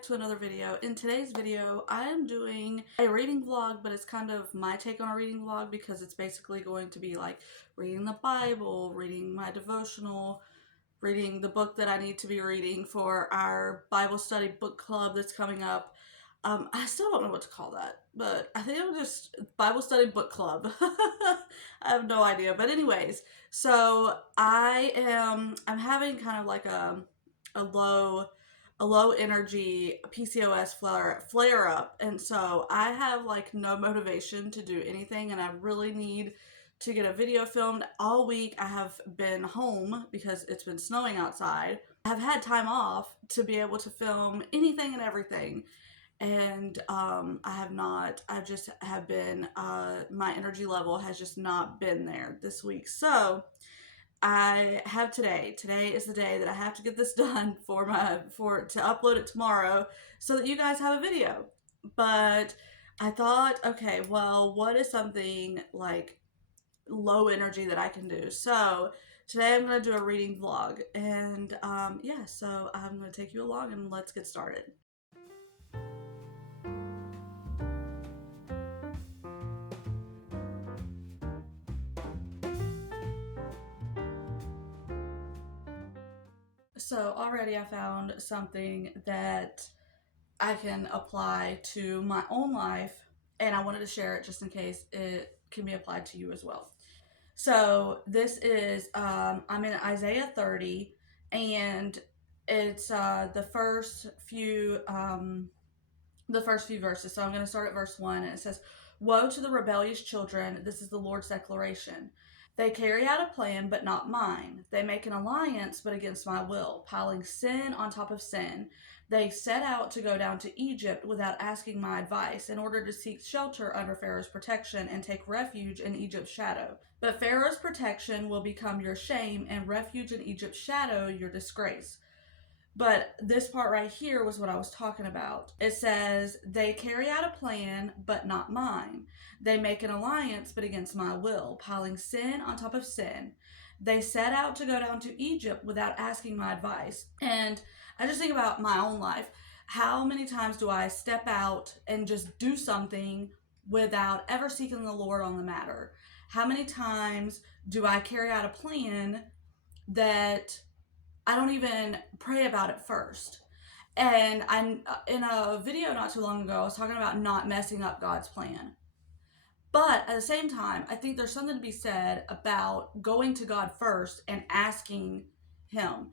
back to another video. In today's video, I am doing a reading vlog, but it's kind of my take on a reading vlog because it's basically going to be like reading the Bible, reading my devotional, reading the book that I need to be reading for our Bible study book club that's coming up. I still don't know what to call that, but I think I'm just Bible study book club. I have no idea, but anyways, so I'm having kind of like a low energy PCOS flare up, and so I have like no motivation to do anything, and I really need to get a video filmed. All week I have been home because it's been snowing outside. I have had time off to be able to film anything and everything, and I have not. I just have been my energy level has just not been there this week. So I have today. Today is the day that I have to get this done to upload it tomorrow so that you guys have a video. But I thought, okay, well, what is something like low energy that I can do? So today I'm going to do a reading vlog, and yeah, so I'm going to take you along and let's get started. So already I found something that I can apply to my own life, and I wanted to share it just in case it can be applied to you as well. So this is, I'm in Isaiah 30, and it's the first few verses. So I'm going to start at verse 1, and it says, "Woe to the rebellious children, this is the Lord's declaration. They carry out a plan, but not mine. They make an alliance, but against my will, piling sin on top of sin. They set out to go down to Egypt without asking my advice, in order to seek shelter under Pharaoh's protection and take refuge in Egypt's shadow. But Pharaoh's protection will become your shame, and refuge in Egypt's shadow your disgrace." But this part right here was what I was talking about. It says, they carry out a plan, but not mine. They make an alliance, but against my will, piling sin on top of sin. They set out to go down to Egypt without asking my advice. And I just think about my own life. How many times do I step out and just do something without ever seeking the Lord on the matter? How many times do I carry out a plan that I don't even pray about it first? And I'm in a video not too long ago, I was talking about not messing up God's plan. But at the same time, I think there's something to be said about going to God first and asking Him.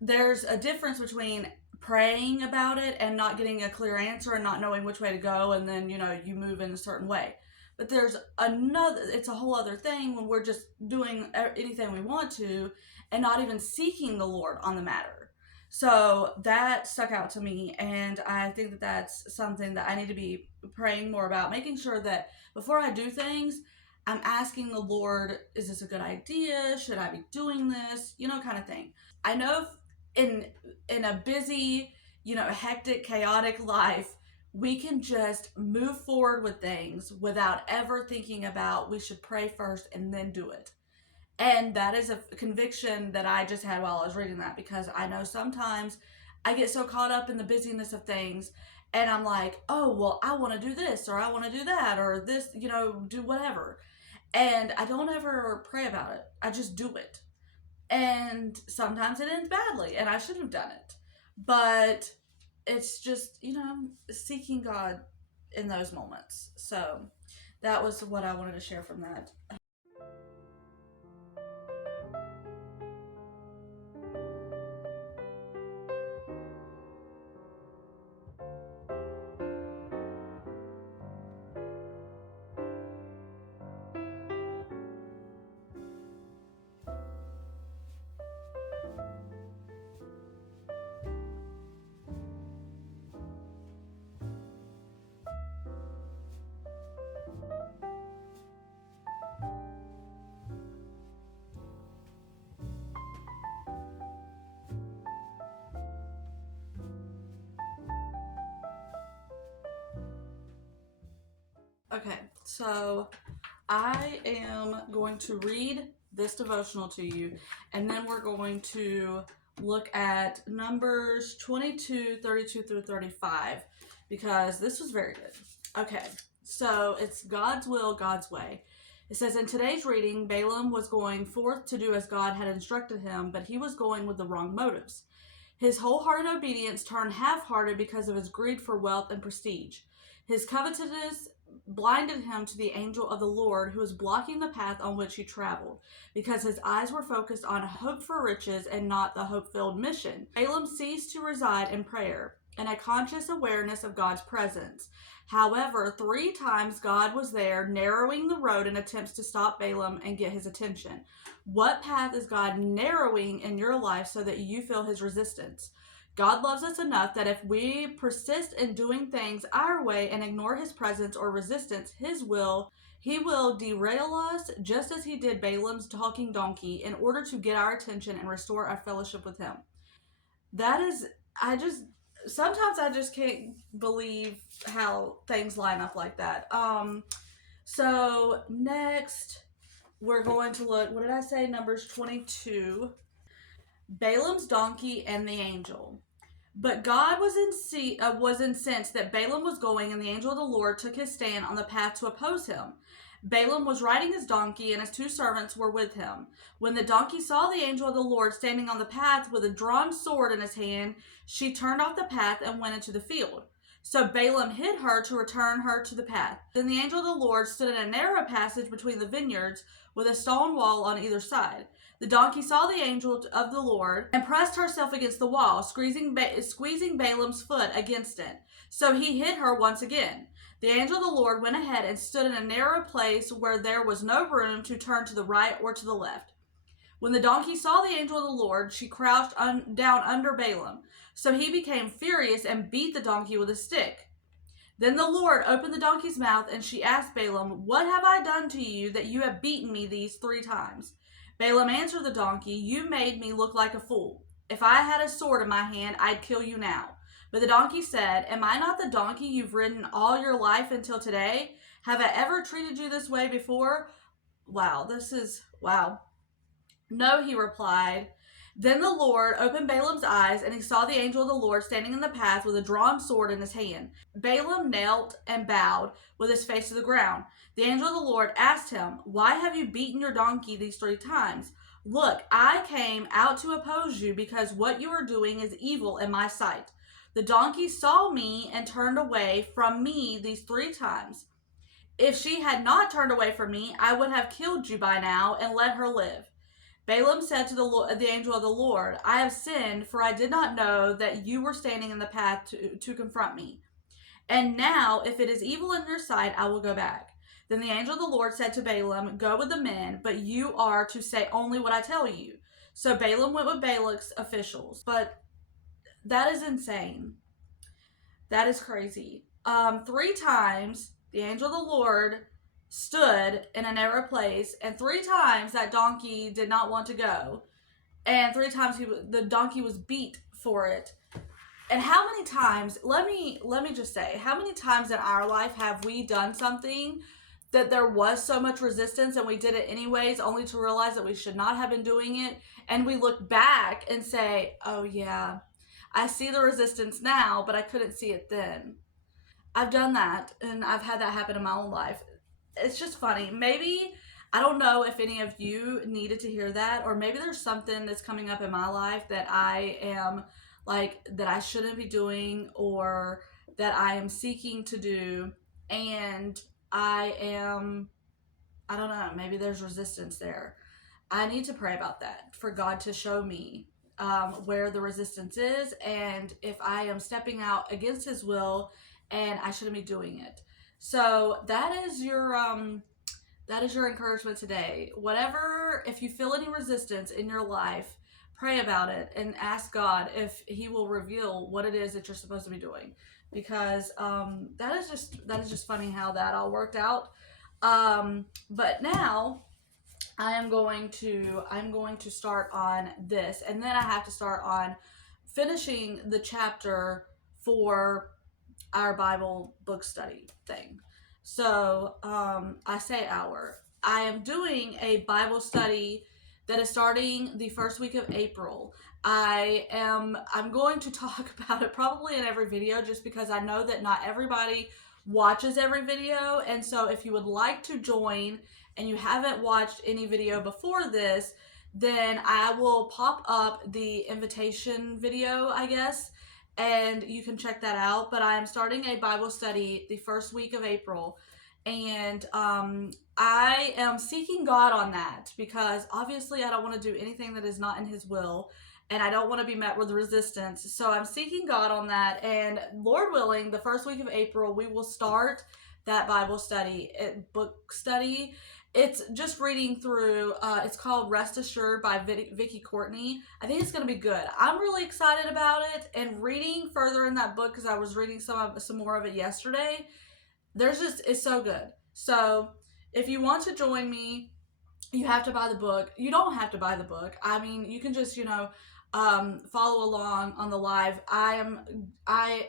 There's a difference between praying about it and not getting a clear answer and not knowing which way to go, and then, you move in a certain way. But it's a whole other thing when we're just doing anything we want to and not even seeking the Lord on the matter. So that stuck out to me, and I think that that's something that I need to be praying more about, making sure that before I do things, I'm asking the Lord, is this a good idea? Should I be doing this? Kind of thing. I know in a busy, hectic, chaotic life, we can just move forward with things without ever thinking about we should pray first and then do it. And that is a conviction that I just had while I was reading that, because I know sometimes I get so caught up in the busyness of things, and I'm like, oh, well, I want to do this, or I want to do that, or this, do whatever. And I don't ever pray about it. I just do it. And sometimes it ends badly, and I shouldn't have done it. But it's just, seeking God in those moments. So that was what I wanted to share from that. Okay, so I am going to read this devotional to you, and then we're going to look at Numbers 22, 32 through 35, because this was very good. Okay, so it's God's will, God's way. It says, in today's reading, Balaam was going forth to do as God had instructed him, but he was going with the wrong motives. His wholehearted obedience turned half-hearted because of his greed for wealth and prestige. His covetousness blinded him to the angel of the Lord, who was blocking the path on which he traveled, because his eyes were focused on hope for riches and not the hope-filled mission. Balaam ceased to reside in prayer and a conscious awareness of God's presence. However, 3 times God was there, narrowing the road in attempts to stop Balaam and get his attention. What path is God narrowing in your life so that you feel his resistance? God loves us enough that if we persist in doing things our way and ignore his presence or resistance, he will derail us just as he did Balaam's talking donkey in order to get our attention and restore our fellowship with him. Sometimes I just can't believe how things line up like that. So next we're going to look, what did I say? Numbers 22. Balaam's donkey and the angel. But God was incensed that Balaam was going, and the angel of the Lord took his stand on the path to oppose him. Balaam was riding his donkey, and his 2 servants were with him. When the donkey saw the angel of the Lord standing on the path with a drawn sword in his hand, she turned off the path and went into the field. So Balaam hid her to return her to the path. Then the angel of the Lord stood in a narrow passage between the vineyards with a stone wall on either side. The donkey saw the angel of the Lord and pressed herself against the wall, squeezing Balaam's foot against it. So he hid her once again. The angel of the Lord went ahead and stood in a narrow place where there was no room to turn to the right or to the left. When the donkey saw the angel of the Lord, she crouched down under Balaam. So he became furious and beat the donkey with a stick. Then the Lord opened the donkey's mouth, and she asked Balaam, "What have I done to you that you have beaten me these 3 times?" Balaam answered the donkey, "You made me look like a fool. If I had a sword in my hand, I'd kill you now." But the donkey said, "Am I not the donkey you've ridden all your life until today? Have I ever treated you this way before?" Wow. "No," he replied. Then the Lord opened Balaam's eyes, and he saw the angel of the Lord standing in the path with a drawn sword in his hand. Balaam knelt and bowed with his face to the ground. The angel of the Lord asked him, "Why have you beaten your donkey these 3 times? Look, I came out to oppose you because what you are doing is evil in my sight. The donkey saw me and turned away from me these 3 times. If she had not turned away from me, I would have killed you by now and let her live." Balaam said to the angel of the Lord, "I have sinned, for I did not know that you were standing in the path to confront me. And now, if it is evil in your sight, I will go back." Then the angel of the Lord said to Balaam, "Go with the men, but you are to say only what I tell you." So Balaam went with Balak's officials. But that is insane. That is crazy. 3 times the angel of the Lord stood in a narrow place, and 3 times that donkey did not want to go, and 3 times the donkey was beat for it. And how many times, let me just say, how many times in our life have we done something that there was so much resistance and we did it anyways, only to realize that we should not have been doing it, and we look back and say, "Oh yeah, I see the resistance now, but I couldn't see it then." I've done that, and I've had that happen in my own life. It's just funny. Maybe, I don't know if any of you needed to hear that, or maybe there's something that's coming up in my life that I am that I shouldn't be doing, or that I am seeking to do, and I don't know, maybe there's resistance there. I need to pray about that for God to show me where the resistance is, and if I am stepping out against his will and I shouldn't be doing it. So that is your encouragement today. Whatever, if you feel any resistance in your life, pray about it and ask God if he will reveal what it is that you're supposed to be doing, because that is just funny how that all worked out. But now I'm going to start on this, and then I have to start on finishing the chapter for our Bible book study thing. So I say I am doing a Bible study that is starting the first week of April. I'm going to talk about it probably in every video, just because I know that not everybody watches every video. And so if you would like to join and you haven't watched any video before this, then I will pop up the invitation video, I guess, and you can check that out. But I am starting a Bible study the first week of April, and I am seeking God on that, because obviously I don't want to do anything that is not in His will, and I don't want to be met with resistance. So I'm seeking God on that, and Lord willing, the first week of April, we will start that Bible study, book study. It's just reading through, it's called Rest Assured by Vicky Courtney. I think it's going to be good. I'm really excited about it, and reading further in that book, because I was reading some more of it yesterday. It's so good. So if you want to join me, you have to buy the book. You don't have to buy the book. I mean, you can just, follow along on the live. I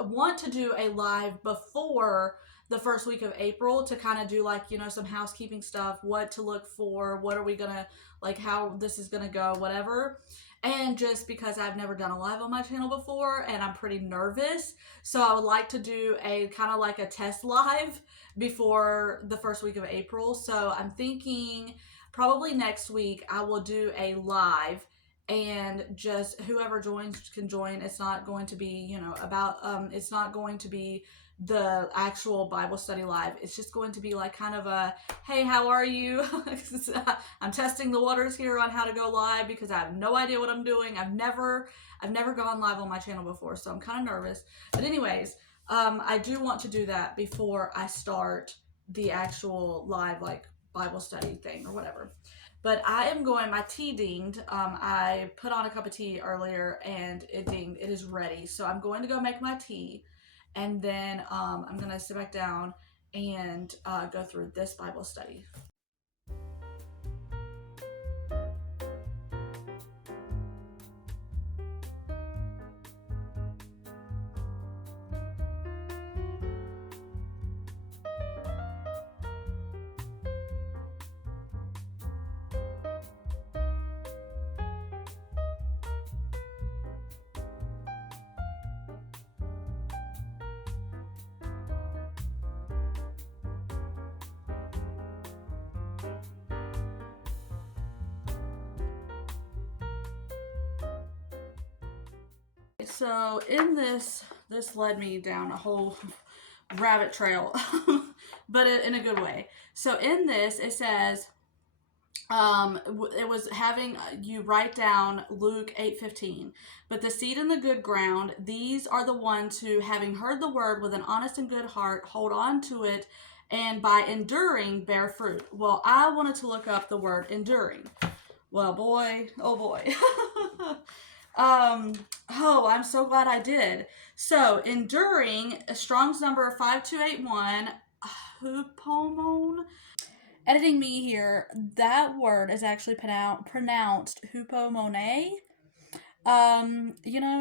want to do a live before the first week of April to kind of do some housekeeping stuff, what to look for, what are we gonna, how this is gonna go, whatever. And just because I've never done a live on my channel before and I'm pretty nervous, so I would like to do a kind of like a test live before the first week of April. So I'm thinking probably next week I will do a live, and just whoever joins can join. It's not going to be, it's not going to be the actual Bible study live. It's just going to be like kind of a, hey, how are you? I'm testing the waters here on how to go live, because I have no idea what I'm doing. I've never gone live on my channel before, so I'm kind of nervous. But anyways, I do want to do that before I start the actual live Bible study thing or whatever. But I am going, my tea dinged. I put on a cup of tea earlier and it dinged. It is ready. So I'm going to go make my tea, and then I'm going to sit back down and go through this Bible study. So in this led me down a whole rabbit trail, but in a good way. So in this, it says, it was having you write down Luke 8:15. But the seed in the good ground, these are the ones who, having heard the word with an honest and good heart, hold on to it, and by enduring bear fruit. Well, I wanted to look up the word enduring. Well, boy, oh boy. I'm so glad I did. So, enduring, Strong's number 5281, hupomone. Editing me here, that word is actually pronounced hupomone.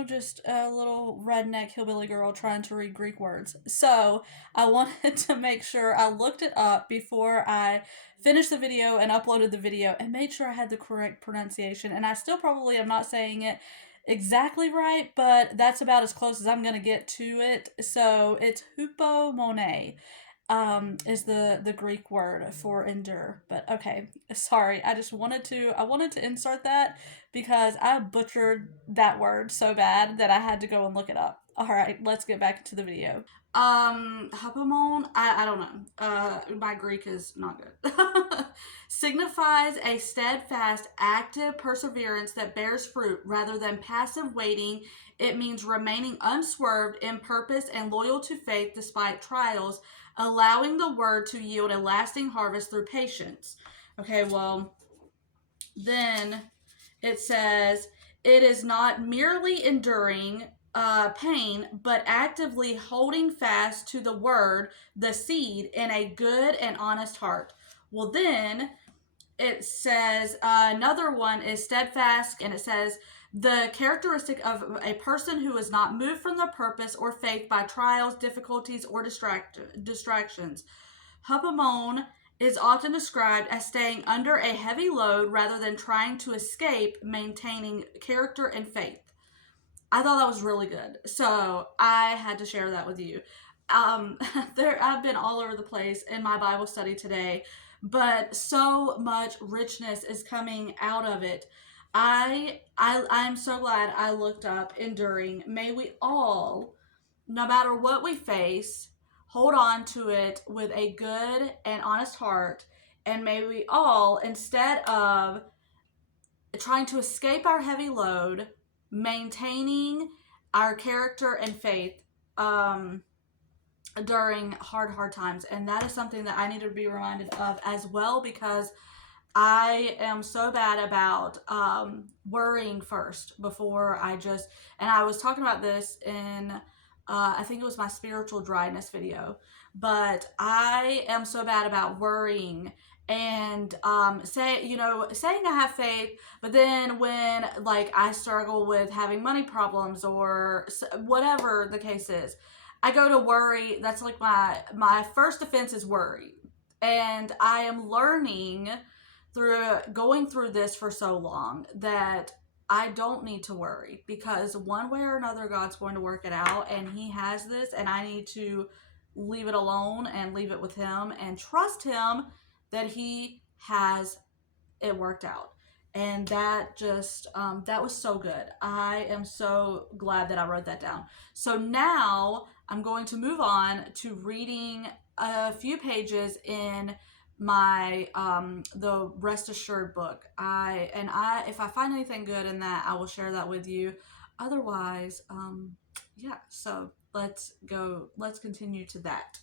Just a little redneck hillbilly girl trying to read Greek words. So, I wanted to make sure I looked it up before I finished the video and uploaded the video, and made sure I had the correct pronunciation. And I still probably am not saying it exactly right, but that's about as close as I'm going to get to it. So it's hupomone, is the Greek word for endure. But okay, sorry, I wanted to insert that because I butchered that word so bad that I had to go and look it up. All right, let's get back to the video. Hupomone, I don't know. My Greek is not good. Signifies a steadfast, active perseverance that bears fruit rather than passive waiting. It means remaining unswerved in purpose and loyal to faith despite trials, allowing the word to yield a lasting harvest through patience. Okay, well, then it says, it is not merely enduring pain, but actively holding fast to the word, the seed, in a good and honest heart. Well, then it says another one is steadfast, and it says the characteristic of a person who is not moved from the purpose or faith by trials, difficulties, or distractions. Hupomone is often described as staying under a heavy load rather than trying to escape, maintaining character and faith. I thought that was really good, so I had to share that with you. I've been all over the place in my Bible study today, but so much richness is coming out of it. I'm so glad I looked up enduring. May we all, no matter what we face, hold on to it with a good and honest heart, and may we all, instead of trying to escape our heavy load, maintaining our character and faith um, during hard times. And that is something that I need to be reminded of as well, because I am so bad about worrying first before and I was talking about this in, I think it was my spiritual dryness video, but I am so bad about worrying and saying I have faith, but then when like I struggle with having money problems or whatever the case is, I go to worry. That's like my first offense is worry, and I am learning through going through this for so long that I don't need to worry, because one way or another God's going to work it out, and he has this, and I need to leave it alone and leave it with him and trust him that he has it worked out. And that just that was so good. I am so glad that I wrote that down. So now I'm going to move on to reading a few pages in my the Rest Assured book. If I find anything good in that, I will share that with you. Otherwise, yeah, so let's continue to that.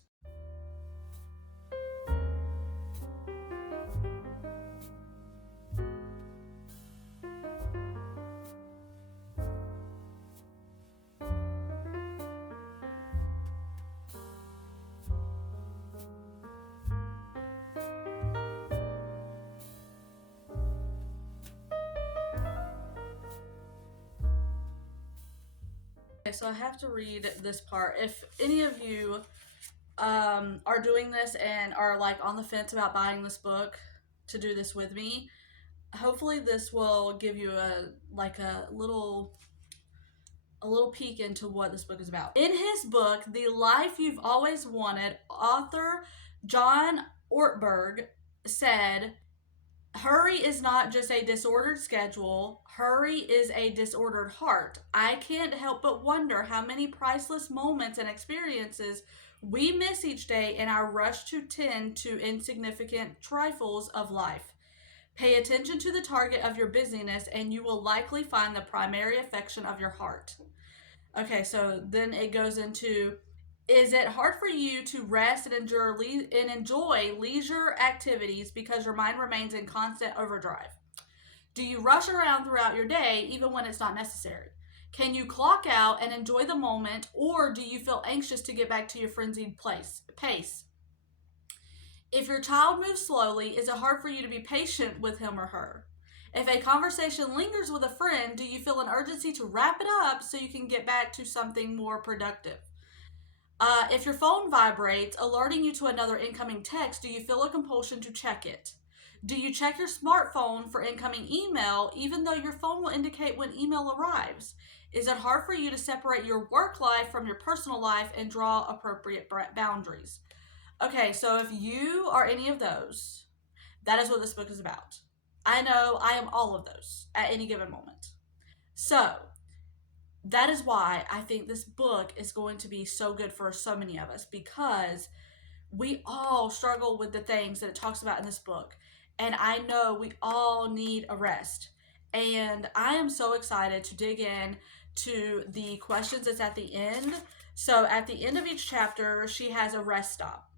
Okay, so I have to read this part. If any of you are doing this and are like on the fence about buying this book to do this with me, hopefully this will give you a little peek into what this book is about. In his book, The Life You've Always Wanted, author John Ortberg said, "Hurry is not just a disordered schedule. Hurry is a disordered heart. I can't help but wonder how many priceless moments and experiences we miss each day in our rush to tend to insignificant trifles of life. Pay attention to the target of your busyness, and you will likely find the primary affection of your heart." Okay, so then it goes into, is it hard for you to rest and enjoy leisure activities because your mind remains in constant overdrive? Do you rush around throughout your day even when it's not necessary? Can you clock out and enjoy the moment, or do you feel anxious to get back to your frenzied pace? If your child moves slowly, is it hard for you to be patient with him or her? If a conversation lingers with a friend, do you feel an urgency to wrap it up so you can get back to something more productive? If your phone vibrates, alerting you to another incoming text, do you feel a compulsion to check it? Do you check your smartphone for incoming email, even though your phone will indicate when email arrives? Is it hard for you to separate your work life from your personal life and draw appropriate boundaries? Okay, so if you are any of those, that is what this book is about. I know I am all of those at any given moment. So that is why I think this book is going to be so good for so many of us, because we all struggle with the things that it talks about in this book. And I know we all need a rest. And I am so excited to dig in to the questions that's at the end. So at the end of each chapter, she has a rest stop.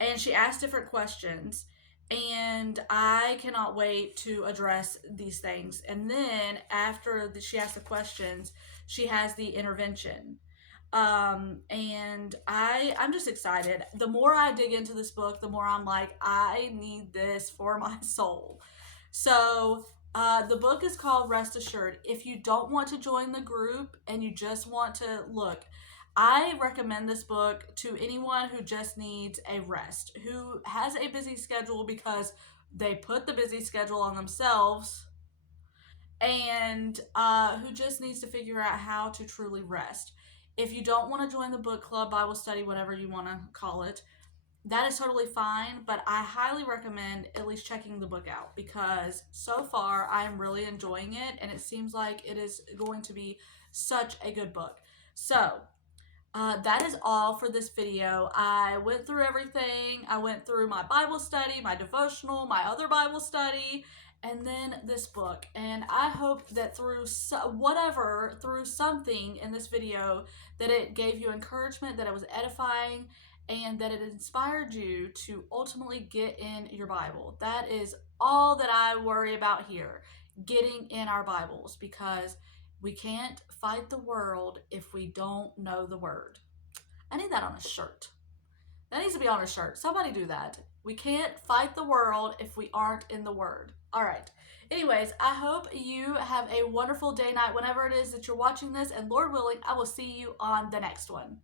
And she asks different questions. And I cannot wait to address these things. And then after she asks the questions, she has the intervention. And I'm just excited. The more I dig into this book, the more I'm like, I need this for my soul. So the book is called Rest Assured. If you don't want to join the group and you just want to look, I recommend this book to anyone who just needs a rest, who has a busy schedule because they put the busy schedule on themselves, and who just needs to figure out how to truly rest. If you don't want to join the book club, Bible study, whatever you want to call it, that is totally fine, but I highly recommend at least checking the book out because so far I am really enjoying it and it seems like it is going to be such a good book. So, that is all for this video. I went through everything. I went through my Bible study, my devotional, my other Bible study, and then this book. And I hope that through through something in this video, that it gave you encouragement, that it was edifying, and that it inspired you to ultimately get in your Bible. That is all that I worry about here, getting in our Bibles, because we can't fight the world if we don't know the word. I need that on a shirt. That needs to be on a shirt. Somebody do that. We can't fight the world if we aren't in the word. All right. Anyways, I hope you have a wonderful day, night, whenever it is that you're watching this. And Lord willing, I will see you on the next one.